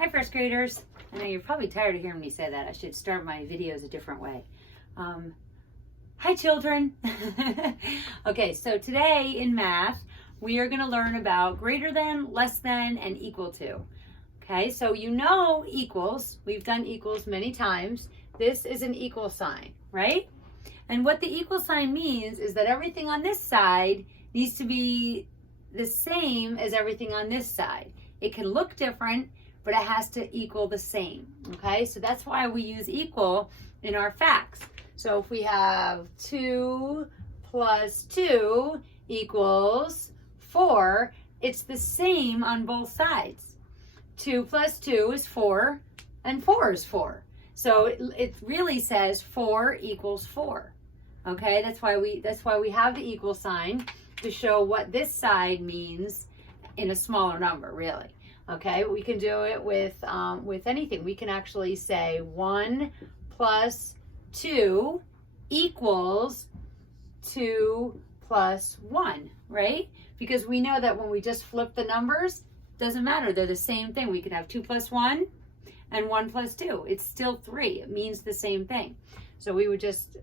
Hi, first graders. I know you're probably tired of hearing me say that. I should start my videos a different way. Hi, children. Okay, so today in math, we are going to learn about greater than, less than, and equal to. Okay, so you know equals. We've done equals many times. This is an equal sign, right? And what the equal sign means is that everything on this side needs to be the same as everything on this side. It can look different, but it has to equal the same, okay? So that's why we use equal in our facts. So if we have 2 plus 2 equals 4, it's the same on both sides. 2 plus 2 is 4, and 4 is 4. So it really says 4 equals 4, okay? That's why we have the equal sign to show what this side means in a smaller number, really. Okay, we can do it with anything. We can actually say 1 plus 2 equals 2 plus 1, right? Because we know that when we just flip the numbers, doesn't matter. They're the same thing. We can have 2 plus 1 and 1 plus 2. It's still 3. It means the same thing. So we would just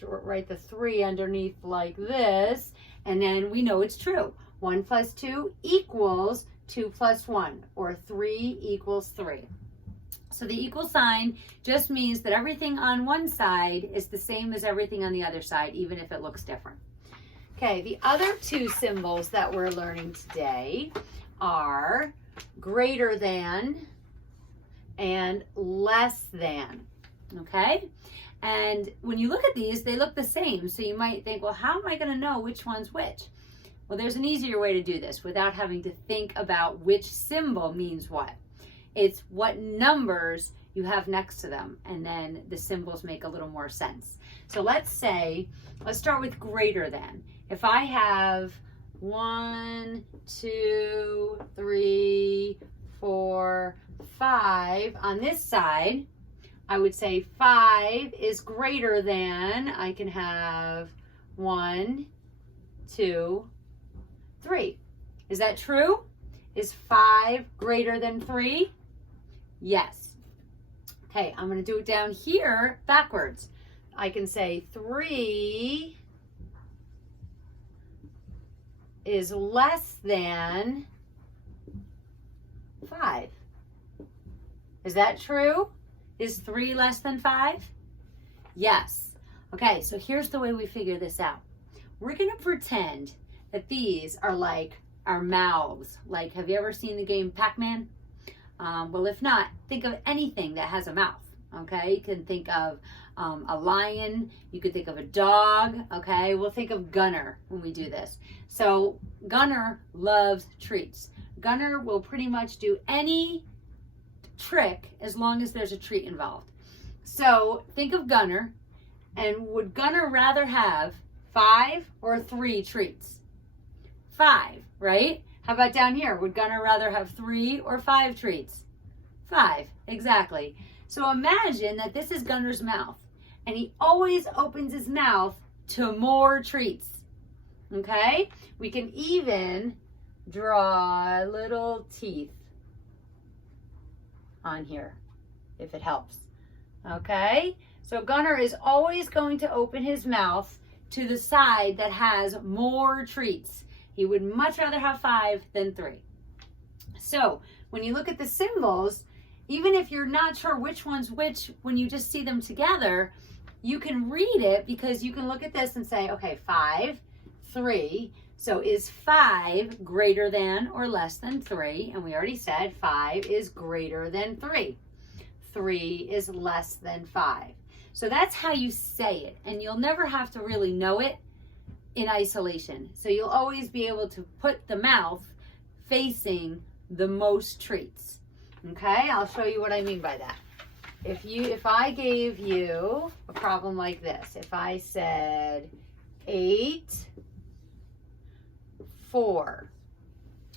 write the 3 underneath like this, and then we know it's true. 1 plus 2 equals 2 plus 1, or 3 equals 3. So the equal sign just means that everything on one side is the same as everything on the other side, even if it looks different. Okay, the other two symbols that we're learning today are greater than and less than, okay? And when you look at these, they look the same. So you might think, well, how am I going to know which one's which? Well, there's an easier way to do this without having to think about which symbol means what. It's what numbers you have next to them, and then the symbols make a little more sense. So let's start with greater than. If I have 1, 2, 3, 4, 5 on this side, I would say 5 is greater than, I can have 1, 2, 3. Is that true? Is 5 greater than 3? Yes. Okay, I'm going to do it down here backwards. I can say 3 is less than 5. Is that true? Is 3 less than 5? Yes. Okay, so here's the way we figure this out. We're going to pretend that these are like our mouths. Like, have you ever seen the game Pac-Man? Well, if not, think of anything that has a mouth, okay? You can think of a lion. You could think of a dog, okay? We'll think of Gunner when we do this. So Gunner loves treats. Gunner will pretty much do any trick as long as there's a treat involved. So think of Gunner, and would Gunner rather have 5 or 3 treats? 5, right? How about down here? Would Gunner rather have 3 or 5 treats? 5, exactly. So imagine that this is Gunner's mouth, and he always opens his mouth to more treats, okay? We can even draw little teeth on here, if it helps, okay? So Gunner is always going to open his mouth to the side that has more treats. He would much rather have 5 than 3. So when you look at the symbols, even if you're not sure which one's which, when you just see them together, you can read it, because you can look at this and say, okay, 5, 3. So is 5 greater than or less than 3? And we already said 5 is greater than 3. 3 is less than 5. So that's how you say it. And you'll never have to really know it in isolation. So you'll always be able to put the mouth facing the most treats. Okay, I'll show you what I mean by that. If I gave you a problem like this, if I said 8, 4,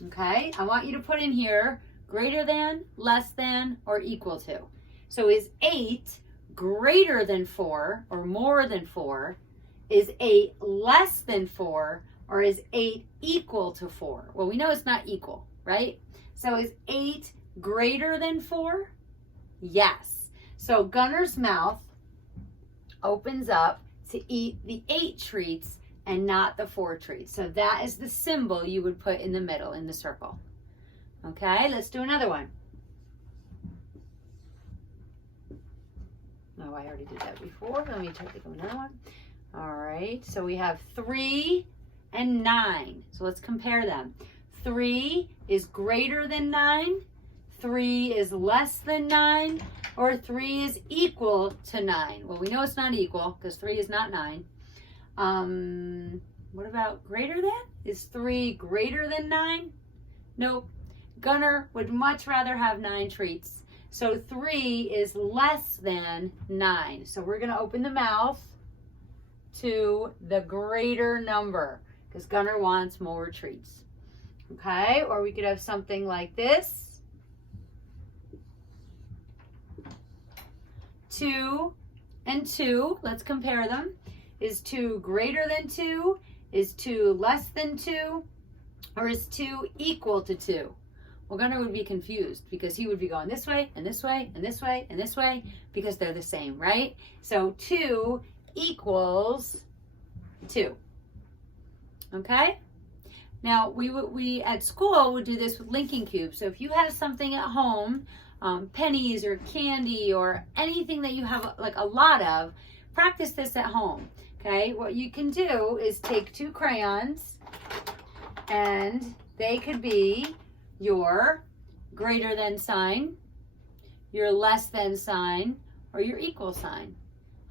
okay, I want you to put in here greater than, less than, or equal to. So is 8 greater than 4 or more than 4? Is 8 less than 4, or is 8 equal to 4? Well, we know it's not equal, right? So is 8 greater than 4? Yes. So Gunner's mouth opens up to eat the 8 treats and not the 4 treats. So that is the symbol you would put in the middle, in the circle. Okay, let's do another one. Oh, I already did that before. Let me try to think of another one. All right, so we have 3 and 9. So let's compare them. 3 is greater than 9, 3 is less than 9, or 3 is equal to 9. Well, we know it's not equal because 3 is not 9. What about greater than? Is 3 greater than 9? Nope. Gunner would much rather have 9 treats. So 3 is less than 9. So we're going to open the mouth to the greater number because Gunner wants more treats. Okay, or we could have something like this. 2 and 2, let's compare them. Is 2 greater than 2? Is 2 less than 2? Or is 2 equal to 2? Well, Gunner would be confused because he would be going this way and this way and this way and this way because they're the same, right? So 2 equals 2. Okay? Now, we at school would do this with linking cubes. So if you have something at home, pennies or candy or anything that you have like a lot of, practice this at home. Okay? What you can do is take 2 crayons and they could be your greater than sign, your less than sign, or your equal sign.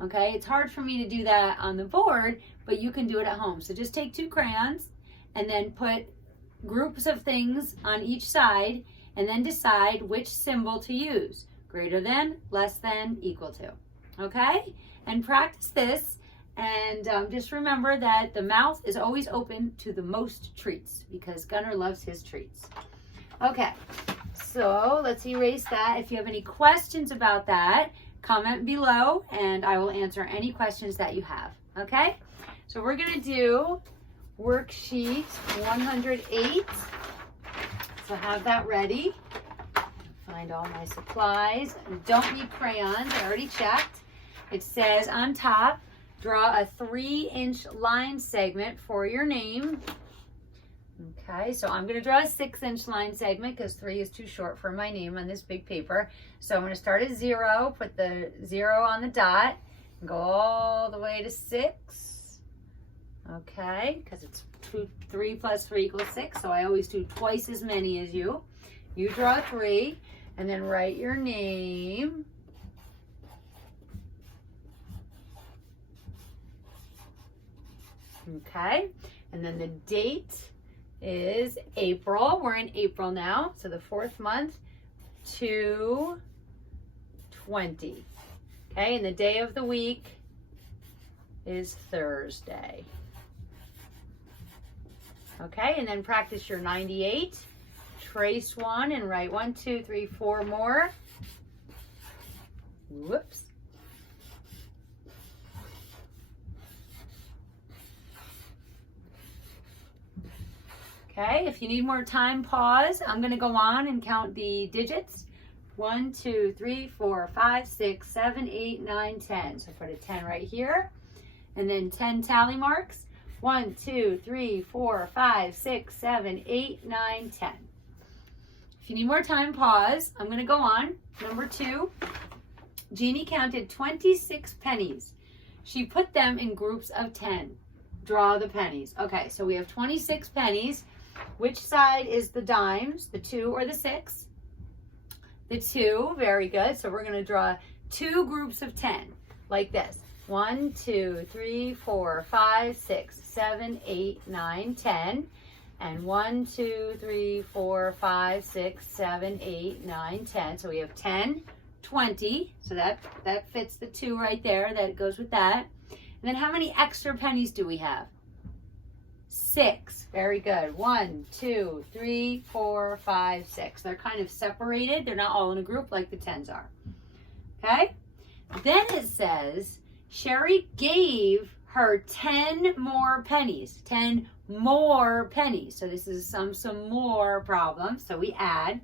Okay? It's hard for me to do that on the board, but you can do it at home. So just take 2 crayons and then put groups of things on each side and then decide which symbol to use. Greater than, less than, equal to. Okay? And practice this. And just remember that the mouth is always open to the most treats because Gunner loves his treats. Okay, so let's erase that. If you have any questions about that, comment below and I will answer any questions that you have. Okay, so we're going to do worksheet 108. So have that ready. Find all my supplies. Don't need crayons, I already checked. It says on top, draw a 3-inch line segment for your name. Okay, so I'm going to draw a 6-inch line segment because 3 is too short for my name on this big paper. So I'm going to start at 0, put the 0 on the dot, and go all the way to 6. Okay, because it's 3 plus 3 equals 6, so I always do twice as many as you. You draw 3, and then write your name. Okay, and then the date is April. We're in April now, so the 4th month, 2/20. Okay, and the day of the week is Thursday. Okay, and then practice your 98. Trace 1 and write 1, 2, 3, 4 more. Whoops. Okay, if you need more time, pause. I'm going to go on and count the digits. 1, 2, 3, 4, 5, 6, 7, 8, 9, 10. So put a 10 right here. And then 10 tally marks. 1, 2, 3, 4, 5, 6, 7, 8, 9, 10. If you need more time, pause. I'm going to go on. Number 2, Jeannie counted 26 pennies. She put them in groups of 10. Draw the pennies. Okay, so we have 26 pennies. Which side is the dimes, the 2 or the 6? The 2, very good. So we're going to draw 2 groups of 10, like this. 1, 2, 3, 4, 5, 6, 7, 8, 9, 10. And 1, 2, 3, 4, 5, 6, 7, 8, 9, 10. So we have 10, 20. So that fits the 2 right there. That goes with that. And then how many extra pennies do we have? 6. Very good. 1, 2, 3, 4, 5, 6. They're kind of separated. They're not all in a group like the 10s are. Okay? Then it says, Sherry gave her 10 more pennies. 10 more pennies. So this is some more problem. So we add.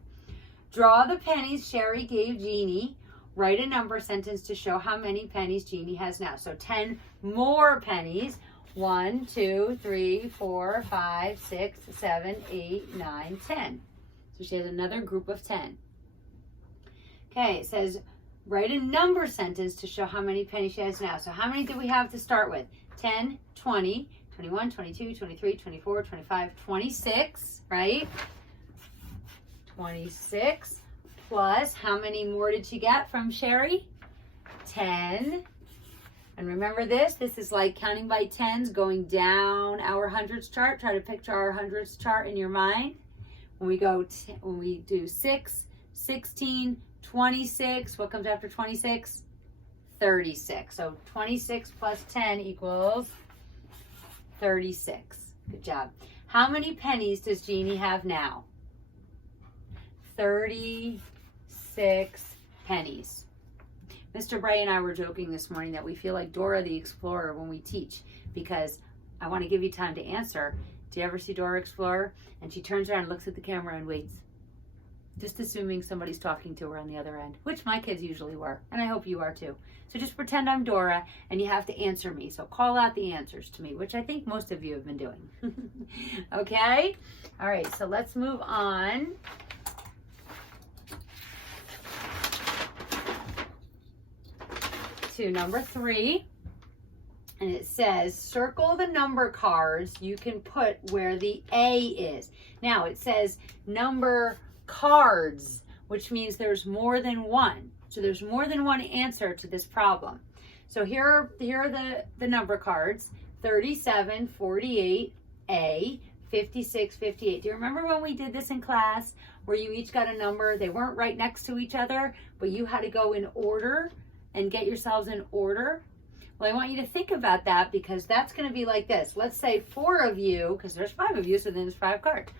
Draw the pennies Sherry gave Jeannie. Write a number sentence to show how many pennies Jeannie has now. So 10 more pennies. 1, 2, 3, 4, 5, 6, 7, 8, 9, 10. So she has another group of 10. Okay, it says write a number sentence to show how many pennies she has now. So how many do we have to start with? 10, 20, 21, 22, 23, 24, 25, 26, right? 26 plus how many more did she get from Sherry? 10. And remember this is like counting by tens going down our hundreds chart. Try to picture our hundreds chart in your mind. When we do 6, 16, 26, what comes after 26? 36. So 26 plus 10 equals 36. Good job. How many pennies does Jeannie have now? 36 pennies. Mr. Bray and I were joking this morning that we feel like Dora the Explorer when we teach, because I want to give you time to answer. Do you ever see Dora Explorer? And she turns around, looks at the camera, and waits. Just assuming somebody's talking to her on the other end, which my kids usually were, and I hope you are too. So just pretend I'm Dora, and you have to answer me. So call out the answers to me, which I think most of you have been doing. Okay? All right, so let's move on. To number 3, and it says circle the number cards you can put where the A is. Now it says number cards, which means there's more than one. So there's more than one answer to this problem. So here are the number cards: 37, 48, A, 56, 58. Do you remember when we did this in class where you each got a number? They weren't right next to each other, but you had to go in order and get yourselves in order. Well, I want you to think about that, because that's going to be like this. Let's say 4 of you, because there's 5 of you, so then there's 5 cards.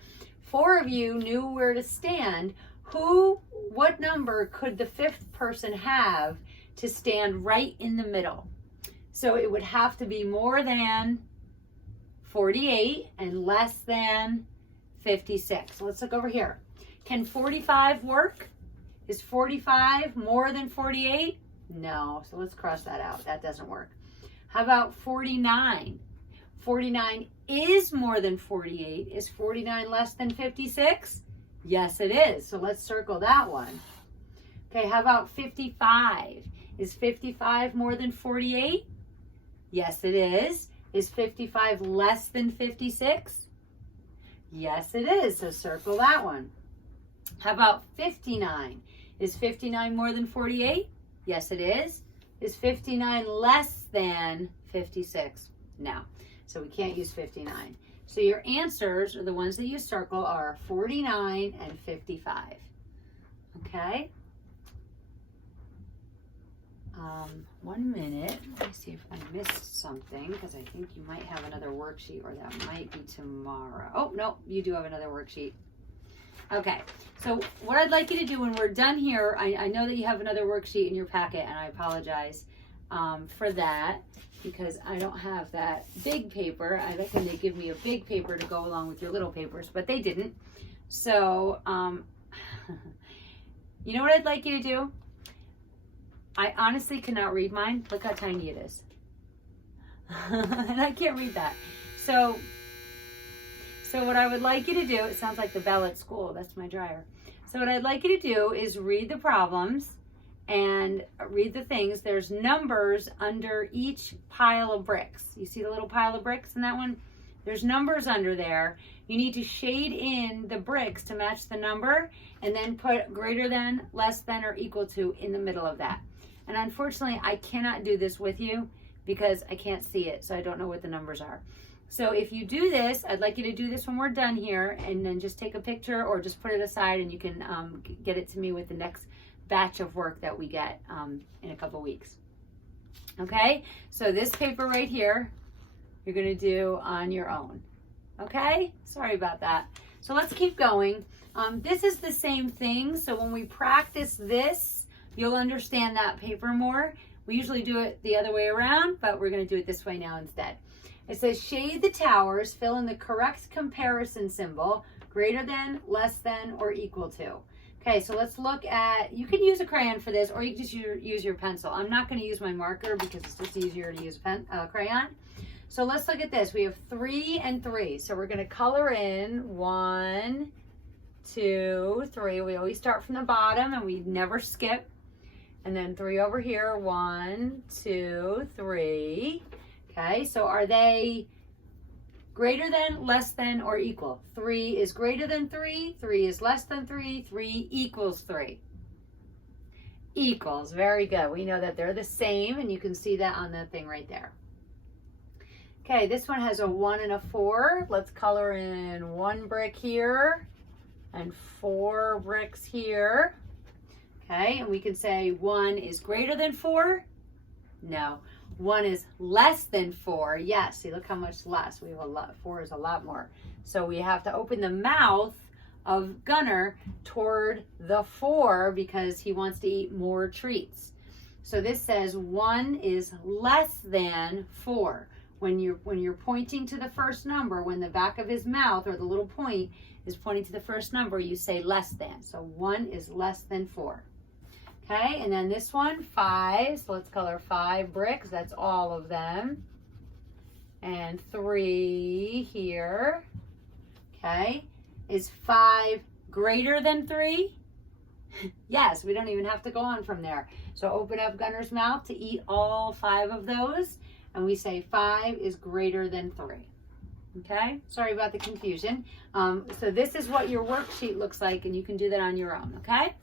4 of you knew where to stand. What number could the 5th person have to stand right in the middle? So it would have to be more than 48 and less than 56. So let's look over here. Can 45 work? Is 45 more than 48? No, so let's cross that out. That doesn't work. How about 49? 49 is more than 48. Is 49 less than 56? Yes, it is. So let's circle that one. Okay, how about 55? Is 55 more than 48? Yes, it is. Is 55 less than 56? Yes, it is. So circle that one. How about 59? Is 59 more than 48? Yes, it is. Is 59 less than 56? No. So we can't use 59. So your answers, or the ones that you circle, are 49 and 55. Okay? 1 minute. Let me see if I missed something, because I think you might have another worksheet, or that might be tomorrow. Oh, no, you do have another worksheet. Okay, so what I'd like you to do when we're done here, I know that you have another worksheet in your packet, and I apologize for that, because I don't have that big paper. I reckon they give me a big paper to go along with your little papers, but they didn't. So, you know what I'd like you to do? I honestly cannot read mine. Look how tiny it is. And I can't read that. So what I would like you to do, it sounds like the bell at school. That's my dryer. So what I'd like you to do is read the problems and read the things. There's numbers under each pile of bricks. You see the little pile of bricks in that one? There's numbers under there. You need to shade in the bricks to match the number, and then put greater than, less than, or equal to in the middle of that. And unfortunately, I cannot do this with you because I can't see it, so I don't know what the numbers are. So if you do this, I'd like you to do this when we're done here, and then just take a picture or just put it aside, and you can get it to me with the next batch of work that we get in a couple weeks. Okay, so this paper right here, you're gonna do on your own. Okay, sorry about that. So let's keep going. This is the same thing, so when we practice this, you'll understand that paper more. We usually do it the other way around, but we're going to do it this way now instead. It says shade the towers, fill in the correct comparison symbol, greater than, less than, or equal to. Okay, so let's look at, you can use a crayon for this, or you can just use your pencil. I'm not going to use my marker because it's just easier to use a crayon. So let's look at this. We have 3 and 3. So we're going to color in 1, 2, 3. We always start from the bottom and we never skip. And then 3 over here. 1, 2, 3. Okay, so are they greater than, less than, or equal? 3 is greater than 3. 3 is less than 3. 3 equals 3. Equals. Very good. We know that they're the same, and you can see that on the thing right there. Okay, this one has a 1 and a 4. Let's color in 1 brick here and 4 bricks here. Okay, and we can say 1 is greater than 4. No. 1 is less than 4. Yes, see, look how much less. We have a lot. 4 is a lot more. So we have to open the mouth of Gunner toward the 4 because he wants to eat more treats. So this says 1 is less than 4. When you're pointing to the first number, when the back of his mouth or the little point is pointing to the first number, you say less than. So 1 is less than 4. Okay, and then this one, 5. So let's color 5 bricks. That's all of them. And 3 here. Okay, is 5 greater than 3? Yes, we don't even have to go on from there. So open up Gunner's mouth to eat all 5 of those. And we say 5 is greater than 3. Okay, sorry about the confusion. So this is what your worksheet looks like, and you can do that on your own, okay?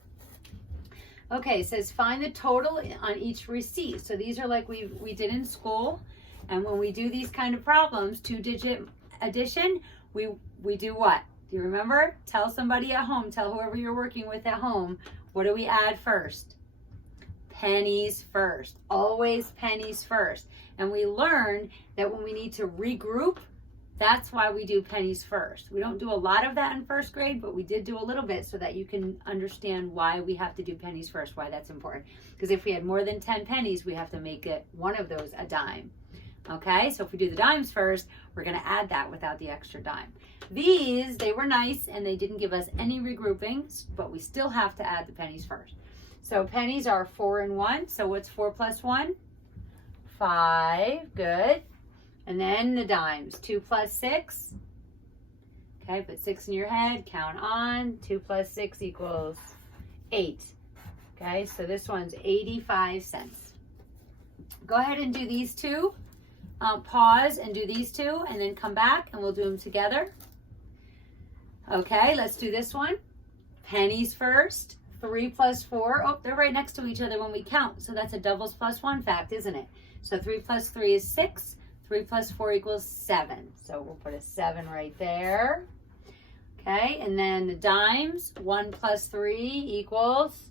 Okay, it says find the total on each receipt. So these are like we did in school. And when we do these kind of problems, 2-digit addition, we do what? Do you remember? Tell somebody at home, tell whoever you're working with at home, what do we add first? Pennies first. Always pennies first. And we learned that when we need to regroup, that's why we do pennies first. We don't do a lot of that in first grade, but we did do a little bit so that you can understand why we have to do pennies first, why that's important. Because if we had more than 10 pennies, we have to make it one of those a dime. Okay, so if we do the dimes first, we're going to add that without the extra dime. These, they were nice and they didn't give us any regroupings, but we still have to add the pennies first. So pennies are 4 and 1. So what's 4 plus 1? 5. Good. And then the dimes. 2 plus 6. Okay, put 6 in your head. Count on. 2 plus 6 equals 8. Okay, so this one's 85 cents. Go ahead and do these two. Pause and do these two, and then come back and we'll do them together. Okay, let's do this one. Pennies first. 3 plus 4. Oh, they're right next to each other when we count. So that's a doubles plus 1 fact, isn't it? So 3 plus 3 is 6. 3 plus 4 equals 7. So we'll put a 7 right there. Okay, and then the dimes. 1 plus 3 equals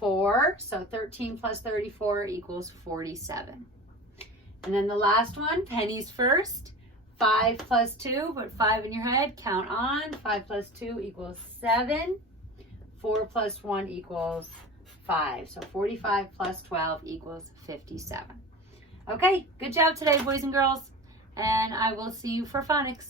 4. So 13 plus 34 equals 47. And then the last one, pennies first. 5 plus 2, put 5 in your head. Count on. 5 plus 2 equals 7. 4 plus 1 equals 5. So 45 plus 12 equals 57. Okay, good job today, boys and girls. And I will see you for phonics.